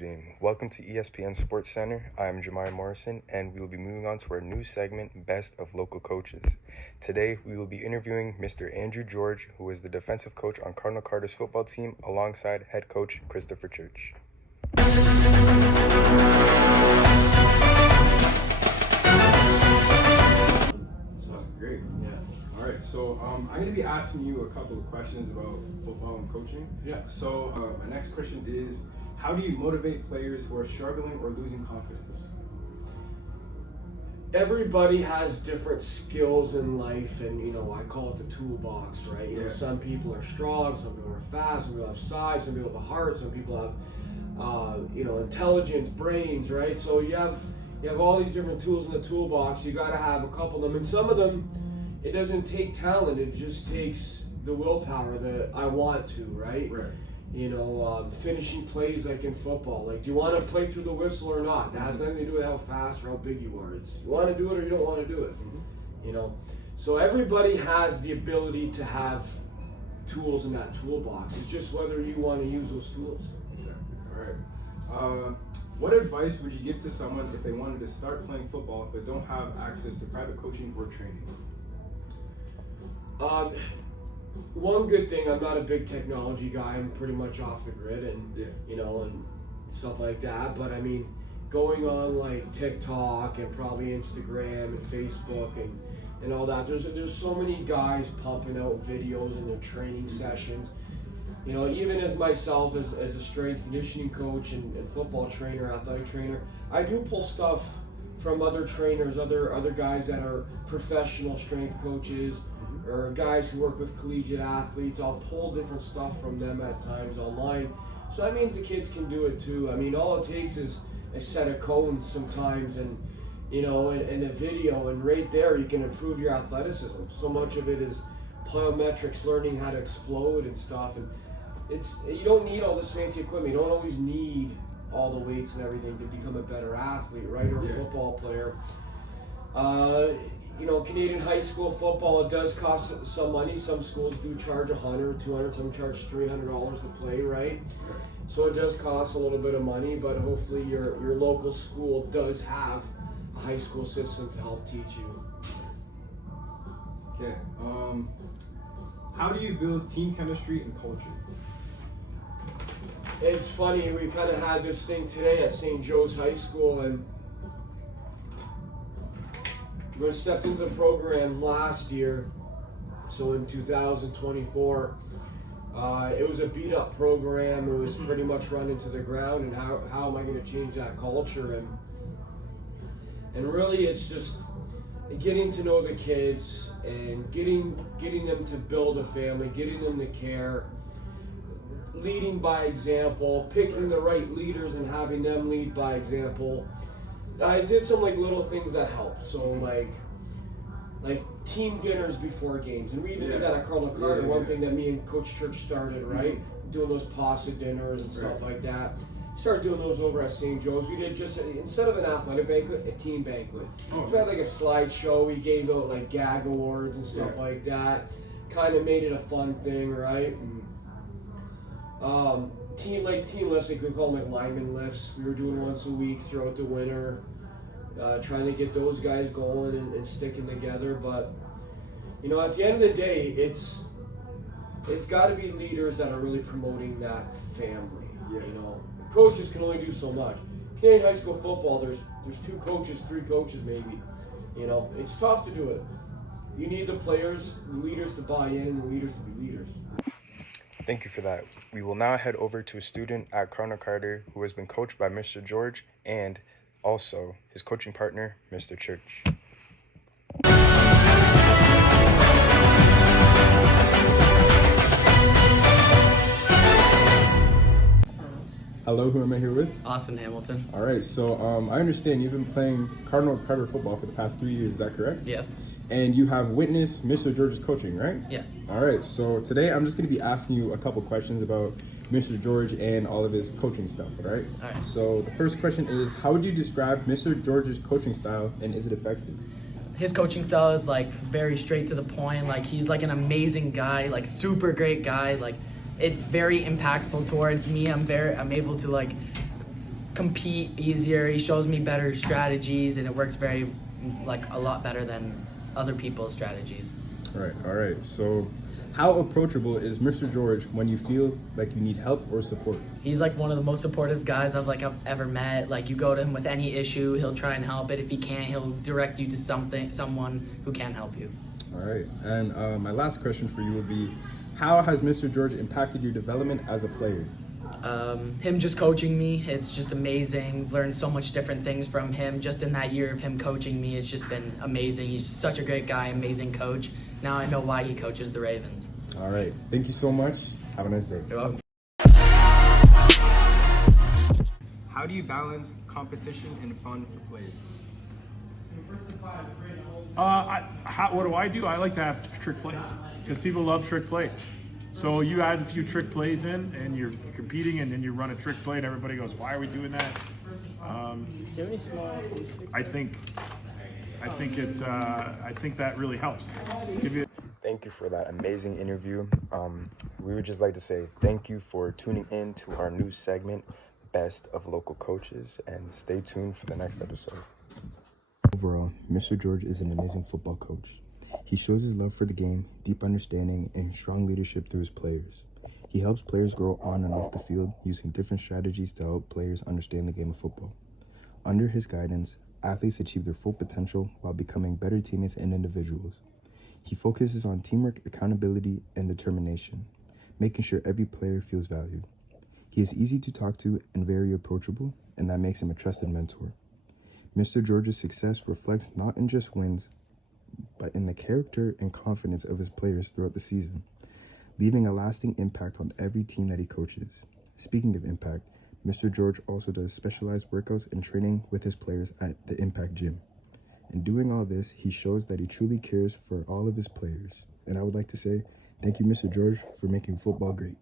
evening. Welcome to ESPN Sports Center. I'm Jamari Morrison, and we will be moving on to our new segment, Best of Local Coaches. Today, we will be interviewing Mr. Andrew George, who is the defensive coach on Cardinal Carter's football team, alongside head coach Christopher Church. So that's great. Yeah. All right. So I'm going to be asking you a couple of questions about football and coaching. Yeah. So my next question is, how do you motivate players who are struggling or losing confidence? Everybody has different skills in life, and I call it the toolbox, right? Some people are strong, some people are fast, some people have size, some people have a heart, some people have intelligence, brains, right? So you have all these different tools in the toolbox. You got to have a couple of them, and some of them, it doesn't take talent. It just takes the willpower that I want to, right? Right. Finishing plays like in football. Like, do you want to play through the whistle or not? That has nothing to do with how fast or how big you are. It's you want to do it or you don't want to do it. Mm-hmm. So everybody has the ability to have tools in that toolbox. It's just whether you want to use those tools. Exactly. All right. What advice would you give to someone if they wanted to start playing football but don't have access to private coaching or training? One good thing, I'm not a big technology guy. I'm pretty much off the grid and and stuff like that. But I mean, going on like TikTok and probably Instagram and Facebook and all that. There's so many guys pumping out videos in their training sessions. Even as myself as a strength conditioning coach and football trainer, athletic trainer, I do pull stuff from other trainers, other guys that are professional strength coaches, or guys who work with collegiate athletes. I'll pull different stuff from them at times online. So that means the kids can do it too. I mean, all it takes is a set of cones sometimes and a video, and right there you can improve your athleticism. So much of it is plyometrics, learning how to explode and stuff. And you don't need all this fancy equipment. You don't always need all the weights and everything to become a better athlete, right? Or a football player. Canadian high school football, it does cost some money. Some schools do charge $100, $200, some charge $300 to play, right? So it does cost a little bit of money, but hopefully your local school does have a high school system to help teach you. Okay. How do you build team chemistry and culture? It's funny, we kind of had this thing today at St. Joe's High School, and we stepped into the program last year, so in 2024. It was a beat-up program. It was pretty much run into the ground, and how am I going to change that culture? And really, it's just getting to know the kids and getting them to build a family, getting them to care, leading by example, picking the right leaders and having them lead by example. I did some little things that helped. So like team dinners before games, and we even did that at Cardinal Carter. One thing that me and Coach Church started, right? Doing those pasta dinners and stuff like that. Started doing those over at St. Joe's. We did just, instead of an athletic banquet, a team banquet. So we had a slideshow. We gave out gag awards and stuff like that. Kind of made it a fun thing, right? And, team lifts, we call them lineman lifts. We were doing once a week throughout the winter, trying to get those guys going and sticking together. But at the end of the day, it's got to be leaders that are really promoting that family. Coaches can only do so much. Canadian high school football, there's 2 coaches, 3 coaches maybe. It's tough to do it. You need the players, the leaders to buy in, and the leaders to be leaders. Thank you for that. We will now head over to a student at Cardinal Carter who has been coached by Mr. George and also his coaching partner, Mr. Church. Hello, who am I here with? Austin Hamilton. All right, so I understand you've been playing Cardinal Carter football for the past 3 years, is that correct? Yes. And you have witnessed Mr. George's coaching, right? Yes. All right, so today I'm just going to be asking you a couple questions about Mr. George and all of his coaching stuff, all right? All right. So the first question is, how would you describe Mr. George's coaching style, and is it effective? His coaching style is very straight to the point. He's an amazing guy, super great guy. It's very impactful towards me. I'm able to compete easier. He shows me better strategies, and it works a lot better than other people's strategies. All right. So, how approachable is Mr. George when you feel like you need help or support? He's like one of the most supportive guys I've ever met. Like, you go to him with any issue, he'll try and help it. If he can't, he'll direct you to someone who can help you. All right. And my last question for you would be, how has Mr. George impacted your development as a player? Him just coaching me, it's just amazing. Learned so much different things from him just in that year of him coaching me. It's just been amazing. He's such a great guy, amazing coach. Now I know why he coaches the Ravens. All right. Thank you so much. Have a nice day. You're welcome. How do you balance competition and fun for players? What do? I like to have trick plays because people love trick plays. So you add a few trick plays in, and you're competing, and then you run a trick play, and everybody goes, "Why are we doing that?" I think that really helps. Thank you for that amazing interview. We would just like to say thank you for tuning in to our new segment, Best of Local Coaches, and stay tuned for the next episode. Overall, Mr. George is an amazing football coach. He shows his love for the game, deep understanding, and strong leadership through his players. He helps players grow on and off the field using different strategies to help players understand the game of football. Under his guidance, athletes achieve their full potential while becoming better teammates and individuals. He focuses on teamwork, accountability, and determination, making sure every player feels valued. He is easy to talk to and very approachable, and that makes him a trusted mentor. Mr. George's success reflects not in just wins, but in the character and confidence of his players throughout the season, leaving a lasting impact on every team that he coaches. Speaking of impact, Mr. George also does specialized workouts and training with his players at the Impact Gym. In doing all this, he shows that he truly cares for all of his players. And I would like to say, thank you, Mr. George, for making football great.